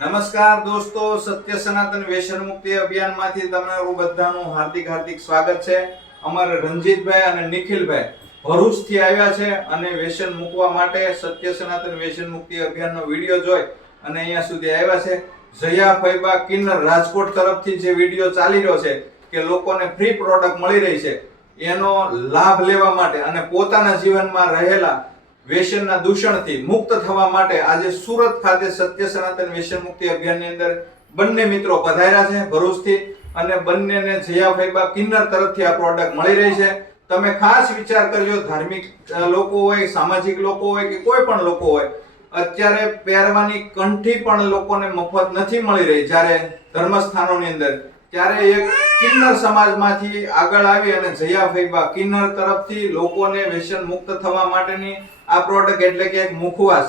નમસ્કાર દોસ્તો, સત્ય સનાતન વ્યસન મુક્તિ અભિયાનમાંથી તમારું બધાનું હાર્દિક સ્વાગત છે. અમારે રંજીતભાઈ અને નિખિલભાઈ ભરૂચથી આવ્યા છે અને વ્યસન મૂકવા માટે સત્ય સનાતન વ્યસન મુક્તિ અભિયાનનો વિડીયો જોઈ અને અહીંયા સુધી આવ્યા છે. જયા ફૈબા કિન્નર રાજકોટ તરફથી જે વિડીયો ચાલી રહ્યો છે કે લોકોને ફ્રી પ્રોડક્ટ મળી રહી છે, એનો લાભ લેવા માટે અને પોતાના જીવનમાં રહેલા વ્યસનના દૂષણથી મુક્ત થવા માટે આજે સુરત ખાતે સત્ય સનાતન વ્યસન મુક્તિ અભિયાનની અંદર બંને મિત્રો પધાર્યા છે ભરૂચથી અને બંનેને જયા ફૈબા કિન્નર તરફથી આ પ્રોડક્ટ મળી રહી છે. તમે ખાસ વિચાર કરજો, ધાર્મિક લોકો હોય, સામાજિક લોકો હોય કે કોઈ પણ લોકો હોય, અત્યારે પહેરવાની કંઠી પણ લોકોને મફત નથી મળી રહી. જ્યારે ધર્મસ્થાનોની અંદર ત્યારે એક કિન્નર સમાજમાંથી આગળ આવી અને જયા ફૈબા કિન્નર તરફથી લોકોને વ્યસન મુક્ત થવા માટેની આ પ્રોડક્ટ એટલે કે એક મુખવાસ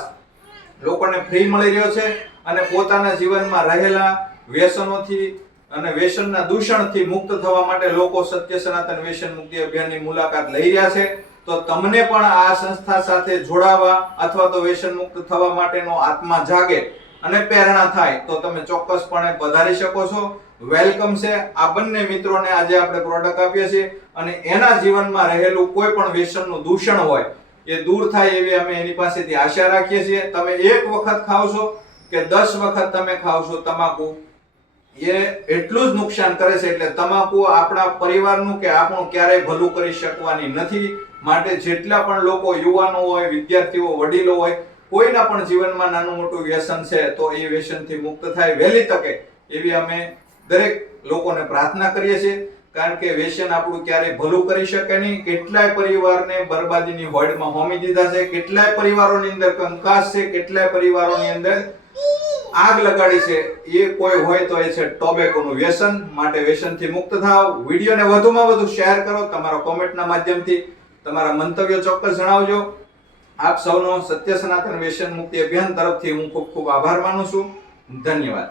લોકોને ફ્રી મળી રહ્યો છે અને પોતાના જીવનમાં રહેલા વ્યસનોથી અને વ્યસનના દૂષણથી મુક્ત થવા માટે લોકો સત્ય સનાતન વ્યસન મુક્તિ અભિયાનની મુલાકાત લઈ રહ્યા છે. તો તમને પણ આ સંસ્થા સાથે જોડાવા અથવા તો વ્યસન મુક્ત થવા માટેનો આત્મા જાગે અને પ્રેરણા થાય તો તમે ચોક્કસપણે પધારી શકો છો. વેલકમ છે. આ બંને મિત્રોને આજે આપણે પ્રોડક્ટ આપીએ છીએ અને એના જીવનમાં રહેલું કોઈ પણ વ્યસનનું દૂષણ હોય એ દૂર થાય એવી અમે એની પાસેથી આશા રાખીએ છીએ. તમે એક વખત ખાવશો કે 10 વખત તમે ખાવશો તમાકુ, એ એટલું જ નુકસાન કરે છે. એટલે તમાકુ આપણા પરિવારનું કે આપણું ક્યારેય ભલું કરી શકવાની નથી. માટે જેટલા પણ લોકો, યુવાનો હોય, વિદ્યાર્થીઓ, વડીલો હોય, કોઈના પણ જીવનમાં નાનું મોટું વ્યસન છે તો એ વ્યસનથી મુક્ત થાય વહેલી તકે એવી અમે દરેક લોકોને પ્રાર્થના કરીએ છીએ. કારણ કે વ્યસન આપણું ક્યારેય ભલું કરી શકે નહીં. કેટલાય પરિવારને બરબાદીની હોડમાં હોમી દીધા છે, કેટલાય પરિવારોની અંદર કંકાસ છે, કેટલાય પરિવારોની અંદર આગ લગાડી છે. એ કોઈ હોય તો એ છે ટોબેકોનું વ્યસન. માટે વ્યસનથી મુક્ત થાવ. વિડીયોને વધુમાં વધુ શેર કરો. તમારા કોમેન્ટના માધ્યમથી તમારા મંતવ્યો ચોક્કસ જણાવજો. આપ સૌનો સત્ય સનાતન વ્યસન મુક્તિ અભિયાન તરફથી હું ખૂબ આભાર માનું છું. ધન્યવાદ.